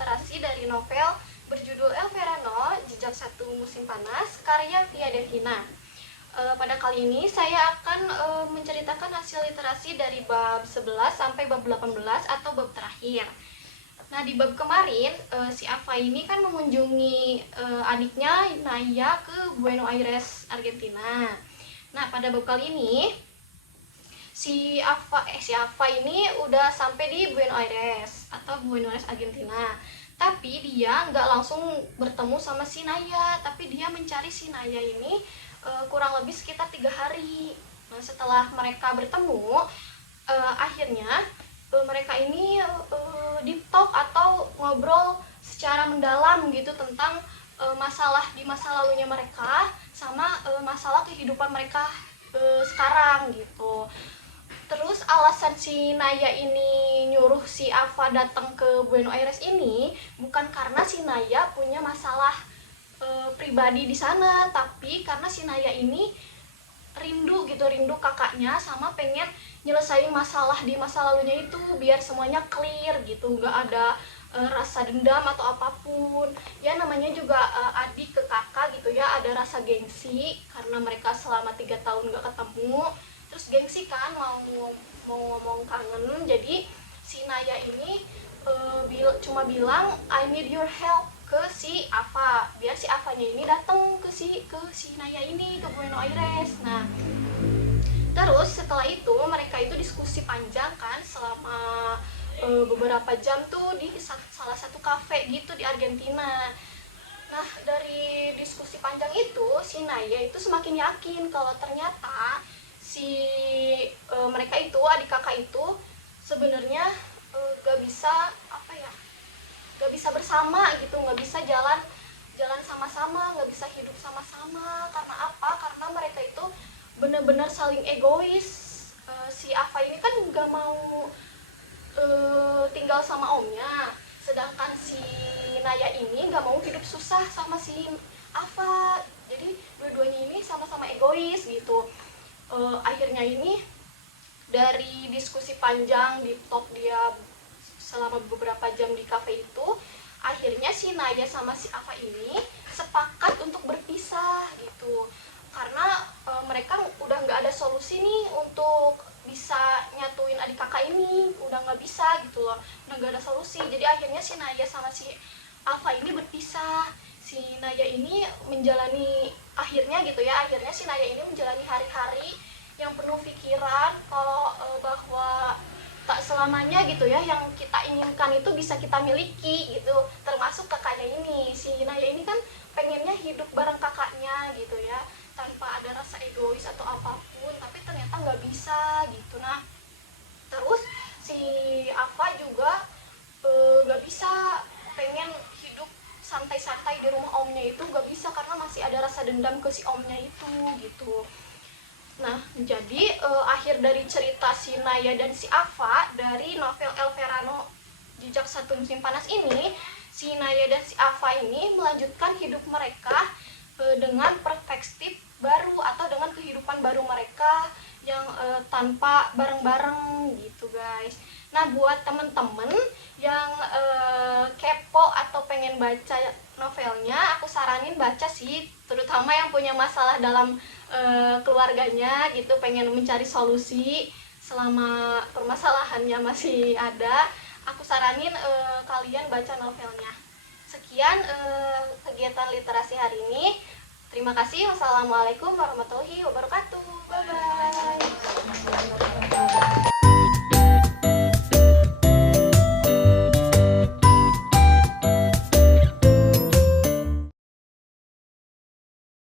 literasi dari novel berjudul El Verano, Jejak Satu Musim Panas, karya Via Devina. Pada kali ini saya akan menceritakan hasil literasi dari bab 11 sampai bab 18 atau bab terakhir. Nah, di bab kemarin si Ava ini kan mengunjungi adiknya Naya ke Buenos Aires, Argentina. Nah, pada bab kali ini si Ava ini udah sampai di Buenos Aires atau Buenos Aires, Argentina. Tapi dia nggak langsung bertemu sama si Naya, tapi dia mencari si Naya ini kurang lebih sekitar 3 hari. Nah, setelah mereka bertemu, akhirnya mereka ini deep talk atau ngobrol secara mendalam gitu tentang masalah di masa lalunya mereka sama masalah kehidupan mereka sekarang gitu. Terus alasan si Naya ini nyuruh si Ava datang ke Buenos Aires ini bukan karena si Naya punya masalah pribadi di sana, tapi karena si Naya ini rindu kakaknya sama pengen nyelesain masalah di masa lalunya itu biar semuanya clear gitu, nggak ada rasa dendam atau apapun ya. Namanya juga adik ke kakak gitu ya, ada rasa gengsi karena mereka selama 3 tahun nggak ketemu, terus gengsi kan mau ngomong kangen. Jadi si Naya ini cuma bilang I need your help ke si Ava biar si Avanya ini datang ke si Naya ini ke Buenos Aires. Nah, terus setelah itu mereka itu diskusi panjang kan selama beberapa jam tuh di salah satu kafe gitu di Argentina. Nah, dari diskusi panjang itu si Naya itu semakin yakin kalau ternyata si mereka itu adik kakak itu sebenarnya gak bisa gak bisa bersama gitu, gak bisa jalan sama-sama, gak bisa hidup sama-sama. Karena apa? Karena mereka itu benar-benar saling egois. Si Ava ini kan gak mau tinggal sama omnya, sedangkan si Naya ini gak mau hidup susah sama si Ava. Jadi dua-duanya ini sama-sama egois gitu. Akhirnya ini dari diskusi panjang di talk dia selama beberapa jam di cafe itu, akhirnya si Naya sama si Ava ini sepakat untuk berpisah gitu. Karena mereka udah nggak ada solusi nih untuk bisa nyatuin adik kakak ini, udah nggak bisa gitu loh, udah nggak ada solusi. Jadi akhirnya si Naya sama si Ava ini berpisah. Si Naya ini menjalani akhirnya si Naya ini menjalani hari-hari yang penuh pikiran kalau bahwa tak selamanya gitu ya yang kita inginkan itu bisa kita miliki gitu, termasuk kakaknya ini. Si Naya ini kan pengennya hidup bareng kakaknya gitu ya, tanpa ada rasa egois atau apapun, tapi ternyata nggak bisa gitu. Nah, terus si Ava juga nggak bisa, pengen hidup santai-santai di rumah omnya itu nggak bisa karena masih ada rasa dendam ke si omnya itu gitu. Nah, jadi akhir dari cerita si Naya dan si Ava dari novel El Verano, Jejak Satu Musim Panas ini, si Naya dan si Ava ini melanjutkan hidup mereka dengan perspektif baru atau dengan kehidupan baru mereka yang tanpa bareng-bareng gitu guys. Nah, buat temen-temen yang kepo atau pengen baca novelnya, aku saranin baca sih, terutama yang punya masalah dalam keluarganya gitu, pengen mencari solusi selama permasalahannya masih ada. Aku saranin kalian baca novelnya. Sekian kegiatan literasi hari ini. Terima kasih. Wassalamualaikum warahmatullahi wabarakatuh. Bye bye.